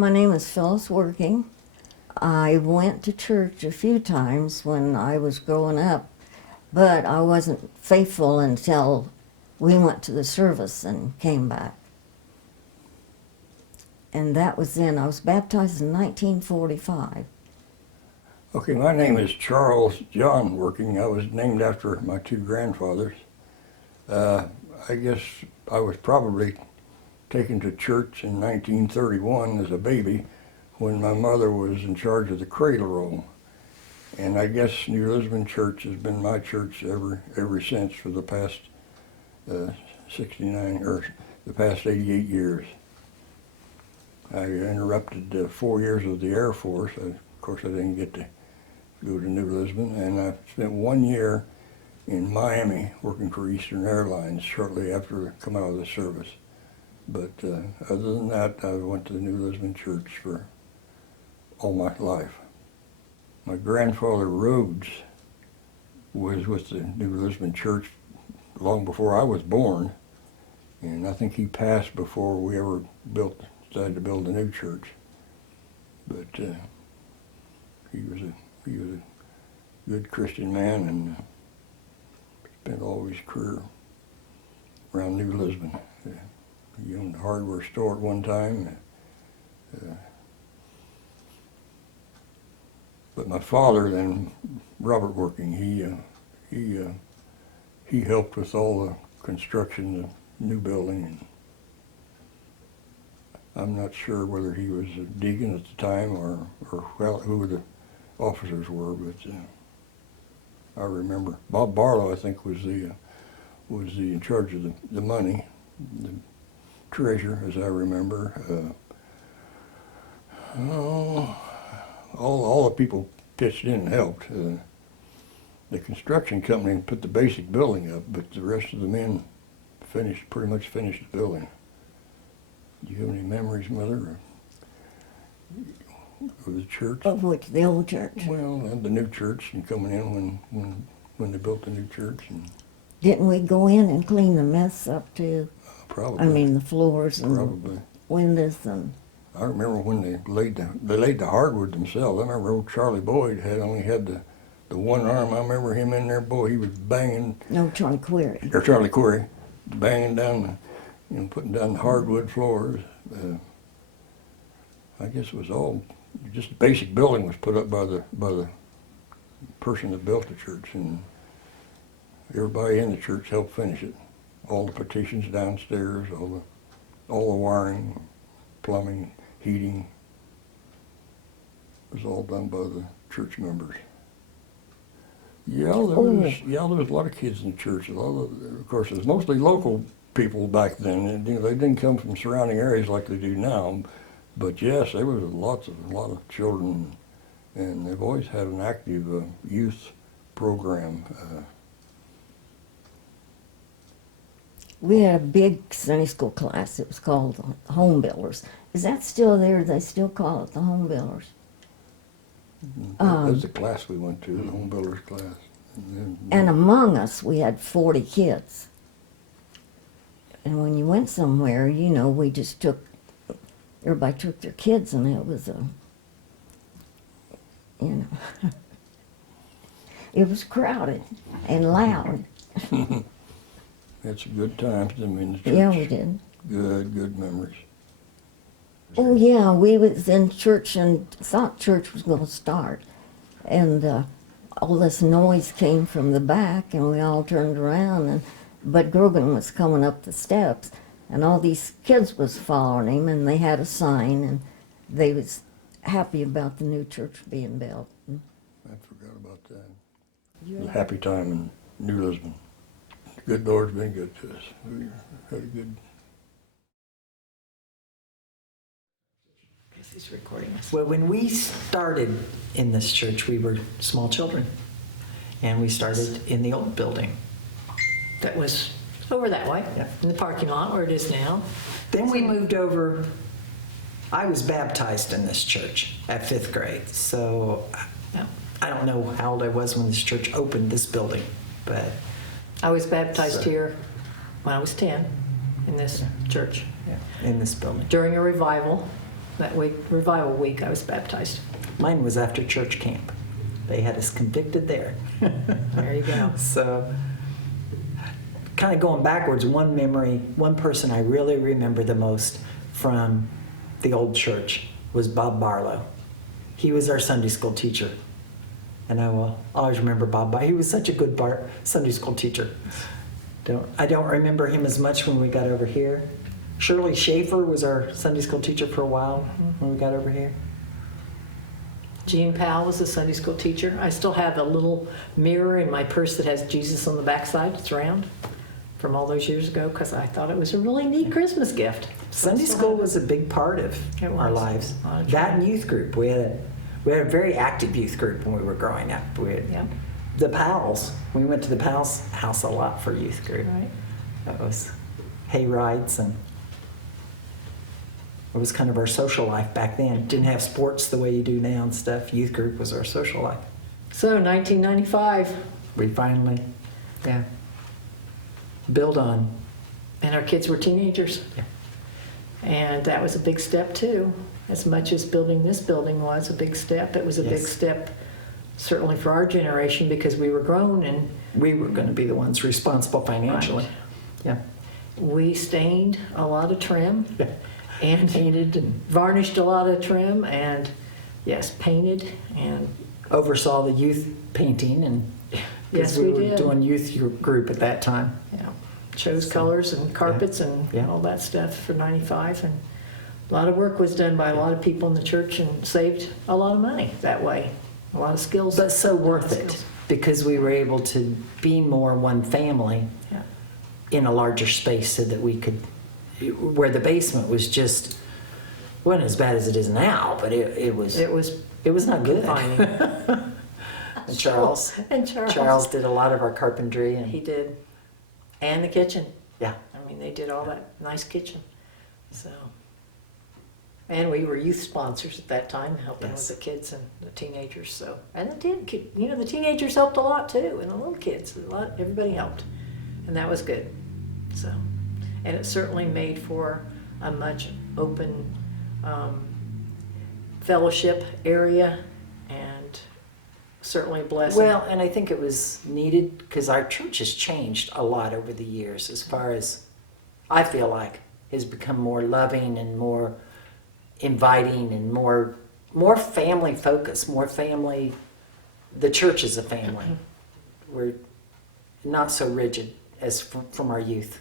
My name is Phyllis Working. I went to church a few times when I was growing up, but I wasn't faithful until we went to the service and came back. And that was then. I was baptized in 1945. Okay, my name is Charles John Working. I was named after my two grandfathers. I guess I was probably taken to church in 1931 as a baby when my mother was in charge of the cradle roll. And I guess New Lisbon Church has been my church ever since for the past 69 or the past 88 years. I interrupted 4 years of the Air Force. Of course, I didn't get to go to New Lisbon, and I spent 1 year in Miami working for Eastern Airlines shortly after I come out of the service. But other than that, I went to the New Lisbon Church for all my life. My grandfather Rhodes was with the New Lisbon Church long before I was born, and I think he passed before we ever decided to build a new church. But he was a good Christian man, and spent all his career around New Lisbon. He owned a hardware store at one time. But my father, then, Robert Working, he helped with all the construction of the new building. And I'm not sure whether he was a deacon at the time or who the officers were, but I remember Bob Barlow, I think, was in charge of the money, the treasurer, as I remember. All the people pitched in and helped. The construction company put the basic building up, but the rest of the men pretty much finished the building. Do you have any memories, Mother, of the church? Of which, the old church? Well, and the new church, and coming in when they built the new church. And Didn't we go in and clean the mess up too? probably. I mean, the floors and probably. windows and... I remember when they laid the hardwood themselves. I remember old Charlie Boyd only had the one arm. I remember him in there, boy, he was banging. No, Charlie Query. Or Charlie Query, banging down, putting down the hardwood floors. I guess it was all just the basic building was put up by the person that built the church, and everybody in the church helped finish it. All the partitions downstairs, all the wiring, plumbing, heating was all done by the church members. Yeah, there was a lot of kids in the church. Of course, it was mostly local people back then. And, they didn't come from surrounding areas like they do now. But yes, there was a lot of children, and they've always had an active youth program. We had a big Sunday school class. It was called the Home Builders. Is that still there? They still call it the Home Builders? That was the class we went to, the Home Builders class. And among us, we had 40 kids. And when you went somewhere, we just everybody took their kids, and it was it was crowded and loud. Had some good times in the church. Yeah, we did. Good memories. Oh yeah, we was in church and thought church was going to start, and all this noise came from the back, and we all turned around, and Bud Grogan was coming up the steps, and all these kids was following him, and they had a sign, and they was happy about the new church being built. I forgot about that. It was a happy time in New Lisbon. The good Lord's been good to us. We had a good. He's recording us. Well, when we started in this church, we were small children, and we started in the old building. That was over that way, Yeah. in the parking lot where it is now. Then we moved over. I was baptized in this church at 5th grade, so Yeah. I don't know how old I was when this church opened this building, but I was baptized So- here when I was 10 in this church yeah, in this building. during a revival. that week, revival week, I was baptized. Mine was after church camp. They had us convicted there. There you go. So, kind of going backwards, one memory, one person I really remember the most from the old church was Bob Barlow. He was our Sunday school teacher. And I will always remember Bob. He was such a good Sunday school teacher. I don't remember him as much when we got over here. Shirley Schaefer was our Sunday school teacher for a while when we got over here. Jean Powell was a Sunday school teacher. I still have a little mirror in my purse that has Jesus on the backside. It's round from all those years ago because I thought it was a really neat Christmas gift. So Sunday school was a big part of It our was. lives. A lot of That trouble. and youth group. We had a very active youth group when we were growing up. We had Yep. the Powells. We went to the Powell's house a lot for youth group. Right. That was hay rides, and it was kind of our social life back then. Didn't have sports the way you do now and stuff. Youth group was our social life. So 1995, We finally, build on. and our kids were teenagers. Yeah. And that was a big step too. As much as building this building was a big step, it was a big Yes. step certainly for our generation because we were grown and We were going to be the ones responsible financially. Right. Yeah. we stained a lot of trim Yeah. and Painted and varnished a lot of trim and yes, painted and oversaw the youth painting, and Yes, we we were did. doing youth group at that time. chose So, colors and carpets and Yeah. all that stuff for 95. And a lot of work was done by a lot of people in the church and saved a lot of money that way. A lot of skills. But so a lot worth of it skills. because we were able to be more one family Yeah. in a larger space so that we could, where the basement was just, wasn't as bad as it is now, but it was It was not good. confining. And Charles And Charles did a lot of our carpentry, and He did. And the kitchen. yeah, I mean, they did all that nice kitchen. So, and we were youth sponsors at that time, helping Yes. with the kids and the teenagers. So, and the teenagers helped a lot too, and the little kids, everybody helped, and that was good. So, and it certainly made for a much open fellowship area, and certainly a blessing. well, and I think it was needed because our church has changed a lot over the years as far as, I feel like, has become more loving and more inviting and more family focused, more family. The church is a family. We're not so rigid as from our youth.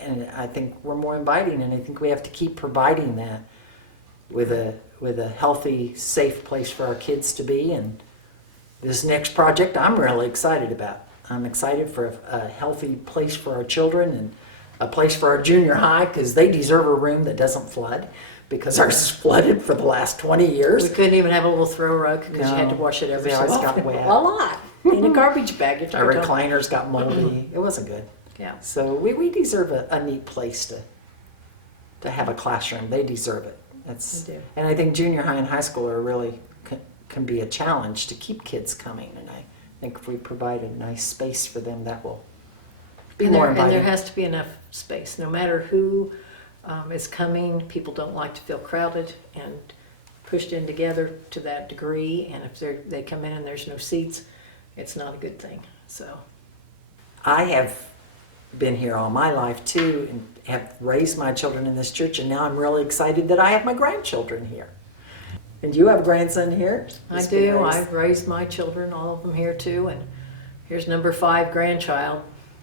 And I think we're more inviting, and I think we have to keep providing that with a healthy, safe place for our kids to be. And this next project I'm really excited about. I'm excited for a healthy place for our children and a place for our junior high because they deserve a room that doesn't flood because ours is flooded for the last 20 We years. couldn't even have a little throw rug because you had to No, wash it every they so always got often. wet. A lot. In a garbage bag. You're Our talking about. recliners got moldy. It wasn't good. Yeah. So we deserve a neat place to have a classroom. They deserve it. They do. And I think junior high and high school are really can be a challenge to keep kids coming. And I think if we provide a nice space for them, that will be more And there inviting. has to be enough space. No matter who is coming, people don't like to feel crowded and pushed in together to that degree. And if they come in and there's no seats, it's not a good thing. So, I have been here all my life too and have raised my children in this church, and now I'm really excited that I have my grandchildren here. And you have a grandson here? I He's been do. raised- I've raised my children, all of them here too. And here's number 5 grandchild.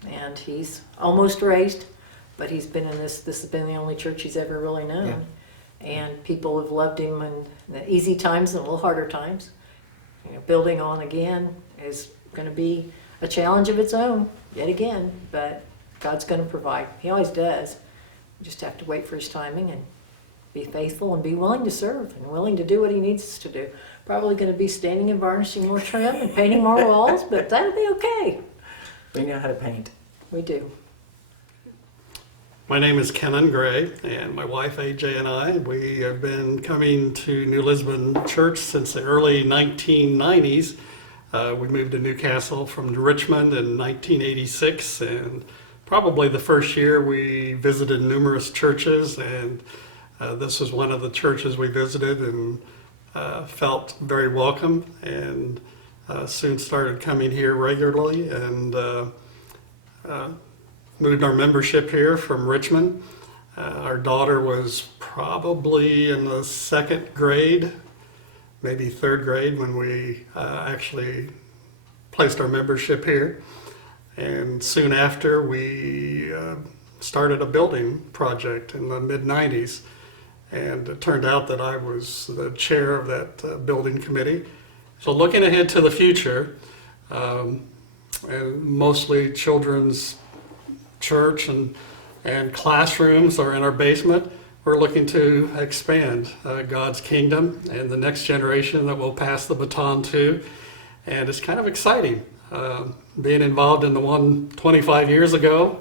And he's almost raised, but he's been in this has been the only church he's ever really known. And people have loved him in the easy times and a little harder times. You know, building on again is going to be a challenge of its own, yet again, but God's going to provide. He always does. We just have to wait for his timing and be faithful and be willing to serve and willing to do what he needs us to do. Probably going to be standing and varnishing more trim and painting more walls, but that'll be okay. We know how to paint. We do. My name is Kenan Gray, and my wife AJ and I, we have been coming to New Lisbon Church since the early 1990s. We moved to Newcastle from Richmond in 1986, and probably the first year we visited numerous churches, and This was one of the churches we visited and felt very welcome, and soon started coming here regularly, and moved our membership here from Richmond. Our daughter was probably in the second grade, maybe third grade, when we actually placed our membership here. And soon after, we started a building project in the mid-90s. And it turned out that I was the chair of that building committee. So looking ahead to the future, and mostly children's church and classrooms are in our basement, we're looking to expand God's kingdom and the next generation that we'll pass the baton to. And it's kind of exciting being involved in the one 25 years ago.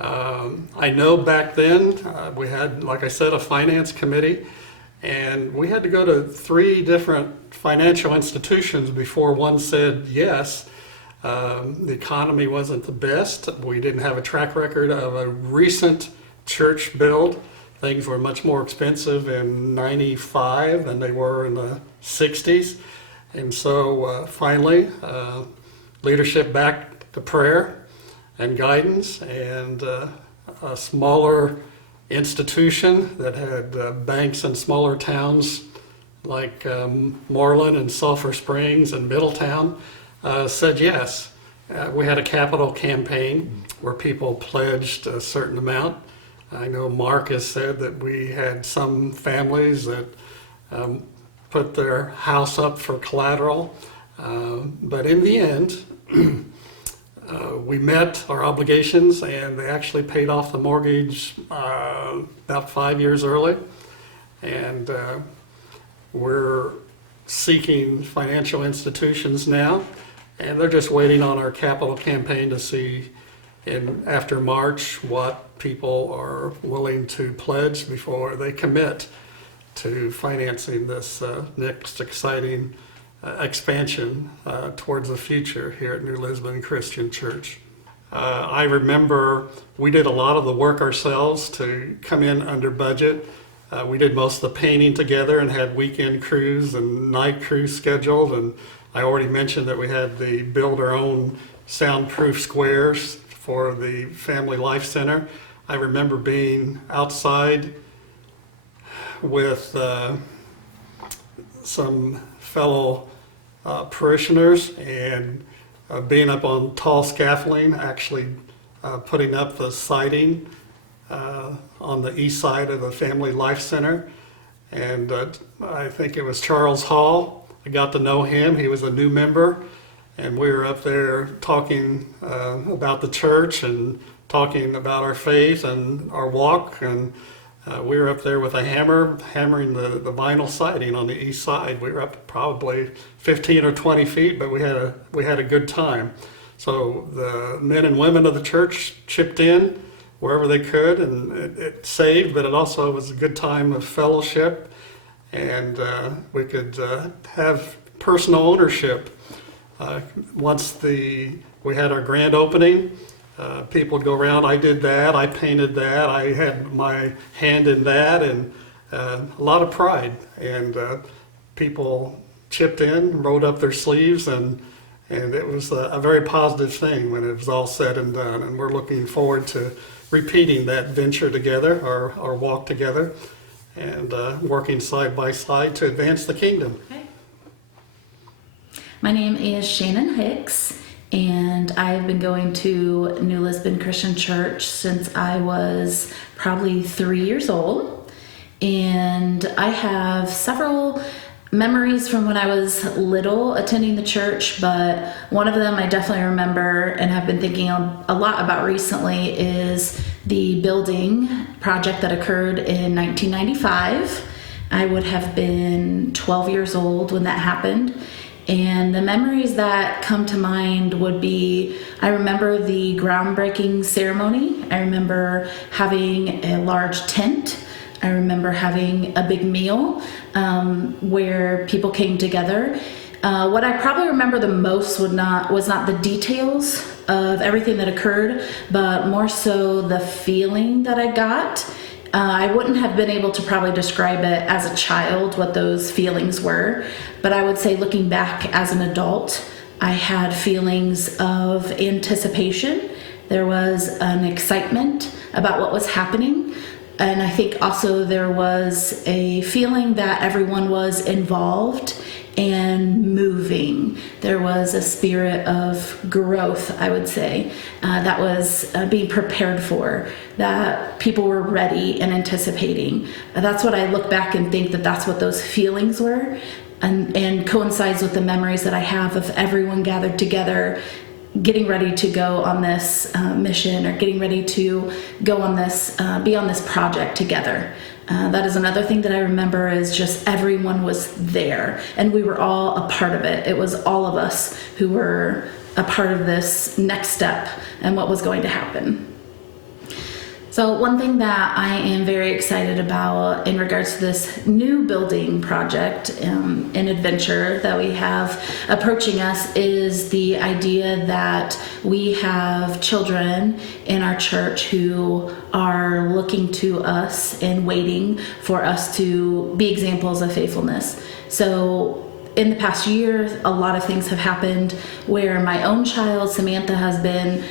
I know back then we had, like I said, a finance committee, and we had to go to 3 different financial institutions before one said yes. The economy wasn't the best. We didn't have a track record of a recent church build. Things were much more expensive in '95 than they were in the '60s. And so finally, leadership back to prayer and guidance, and a smaller institution that had banks in smaller towns like Moreland and Sulphur Springs and Middletown said yes. We had a capital campaign where people pledged a certain amount. I know Mark has said that we had some families that put their house up for collateral, but in the end, we met our obligations, and they actually paid off the mortgage about 5 years early. And we're seeking financial institutions now, and they're just waiting on our capital campaign to see after March what people are willing to pledge before they commit to financing this next exciting expansion towards the future here at New Lisbon Christian Church. I remember we did a lot of the work ourselves to come in under budget. We did most of the painting together and had weekend crews and night crews scheduled. And I already mentioned that we had the build our own soundproof squares for the Family Life Center. I remember being outside with some fellow parishioners and being up on tall scaffolding, actually putting up the siding on the east side of the Family Life Center. And I think it was Charles Hall. I got to know him. He was a new member, and we were up there talking about the church and talking about our faith and our walk. And we were up there with a hammer, hammering the vinyl siding on the east side. We were up probably 15 or 20 feet, but we had a good time. So the men and women of the church chipped in wherever they could, and it saved, but it also was a good time of fellowship, and we could have personal ownership. Once we had our grand opening, people would go around, I did that, I painted that, I had my hand in that, and a lot of pride. And people chipped in, rolled up their sleeves, and it was a very positive thing when it was all said and done. And we're looking forward to repeating that venture together, our walk together, and working side by side to advance the kingdom. Okay. My name is Shannon Hicks, and I've been going to New Lisbon Christian Church since I was probably 3 years old. And I have several memories from when I was little attending the church, but one of them I definitely remember and have been thinking a lot about recently is the building project that occurred in 1995. I would have been 12 years old when that happened. And the memories that come to mind would be, I remember the groundbreaking ceremony. I remember having a large tent. I remember having a big meal where people came together. What I probably remember the most was not the details of everything that occurred, but more so the feeling that I got I wouldn't have been able to probably describe it as a child, what those feelings were, but I would say looking back as an adult, I had feelings of anticipation. There was an excitement about what was happening. And I think also there was a feeling that everyone was involved and moving. There was a spirit of growth, I would say, that was being prepared for, that people were ready and anticipating. That's what I look back and think that that's what those feelings were, and coincides with the memories that I have of everyone gathered together, getting ready to go on this mission, or getting ready to go on this, be on this project together. That is another thing that I remember, is just everyone was there and we were all a part of it. It was all of us who were a part of this next step and what was going to happen. So one thing that I am very excited about in regards to this new building project and adventure that we have approaching us is the idea that we have children in our church who are looking to us and waiting for us to be examples of faithfulness. So in the past year, a lot of things have happened where my own child, Samantha, has been,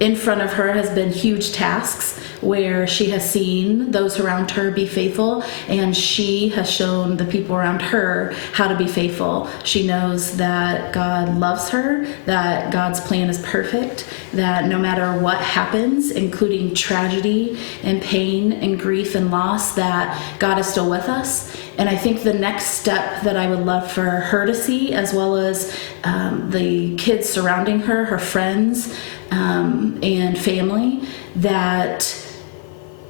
in front of her has been huge tasks where she has seen those around her be faithful, and she has shown the people around her how to be faithful. She knows that God loves her, that God's plan is perfect, that no matter what happens, including tragedy and pain and grief and loss, that God is still with us. And I think the next step that I would love for her to see, as well as the kids surrounding her, her friends and family, that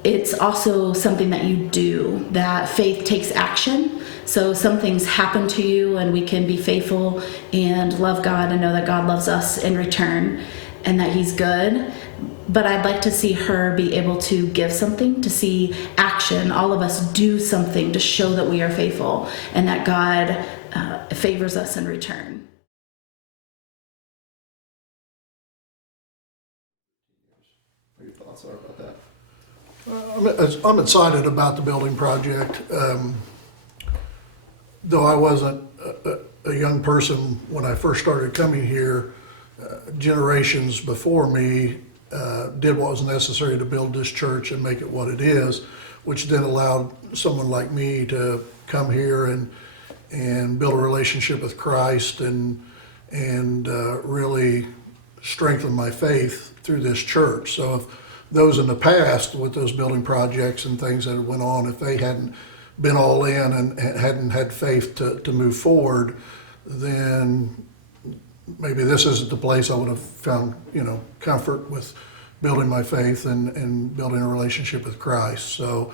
it's also something that you do, that faith takes action. So some things happen to you and we can be faithful and love God and know that God loves us in return and that He's good. But I'd like to see her be able to give something, to see action, all of us do something to show that we are faithful and that God favors us in return. What your thoughts are about that? I'm excited about the building project. Though I wasn't a young person when I first started coming here, generations before me did what was necessary to build this church and make it what it is, which then allowed someone like me to come here and build a relationship with Christ and really strengthen my faith through this church. So if those in the past with those building projects and things that went on, if they hadn't been all in and hadn't had faith to move forward, then maybe this isn't the place I would have found, comfort with building my faith and building a relationship with Christ. So,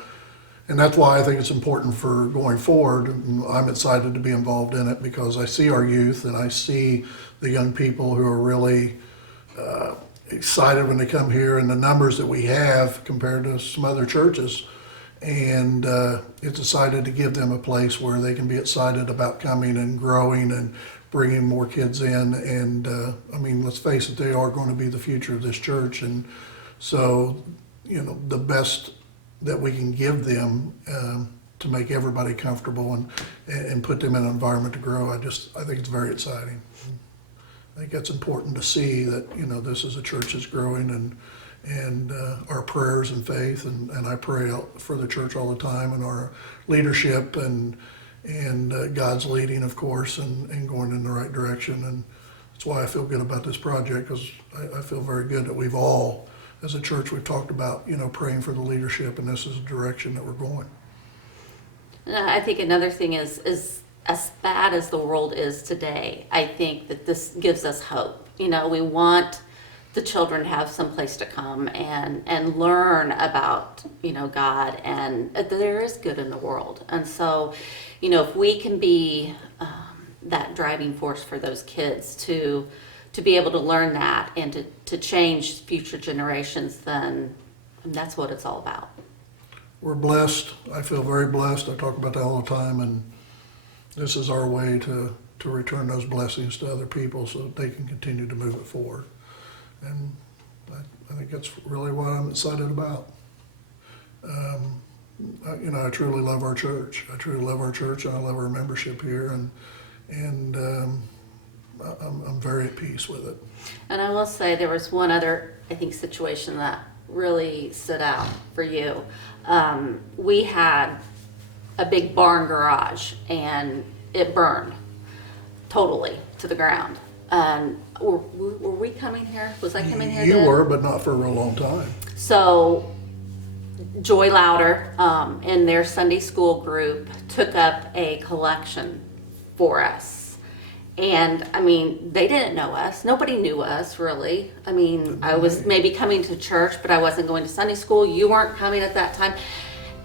and that's why I think it's important for going forward. I'm excited to be involved in it because I see our youth and I see the young people who are really excited when they come here, and the numbers that we have compared to some other churches. And it's excited to give them a place where they can be excited about coming and growing and bringing more kids in. And let's face it, they are going to be the future of this church. And so, the best that we can give them to make everybody comfortable and put them in an environment to grow, I think it's very exciting. I think that's important to see that, this is a church that's growing and our prayers and faith, and I pray for the church all the time and our leadership and God's leading, of course, and going in the right direction. And that's why I feel good about this project, because I feel very good that we've all, as a church, we've talked about, praying for the leadership, and this is the direction that we're going. I think another thing is as bad as the world is today, I think that this gives us hope. We want the children to have some place to come and learn about, God, and there is good in the world. And so, if we can be that driving force for those kids to be able to learn that and to change future generations, then that's what it's all about. We're blessed. I feel very blessed. I talk about that all the time, and this is our way to return those blessings to other people so that they can continue to move it forward. And I think that's really what I'm excited about. I truly love our church. I truly love our church, and I love our membership here, and I'm very at peace with it. And I will say there was one other, I think, situation that really stood out for you. We had a big barn garage and it burned totally to the ground. Were we coming here? Was I coming here You then? were, but not for a real long time. So Joy Louder in their Sunday school group took up a collection for us. And I mean, they didn't know us. Nobody knew us really. I mean, I was maybe coming to church, but I wasn't going to Sunday school. You weren't coming at that time.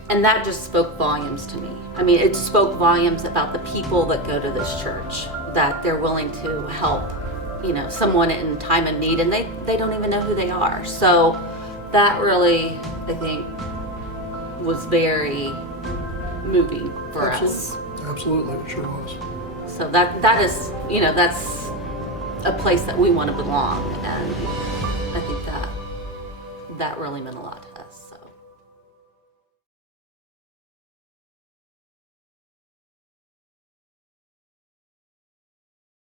And that just spoke volumes to me. I mean, it spoke volumes about the people that go to this church, that they're willing to help, someone in time of need, and they don't even know who they are. So that really, I think, was very moving for us. Absolutely, it sure was. So that is, that's a place that we want to belong, and I think that really meant a lot.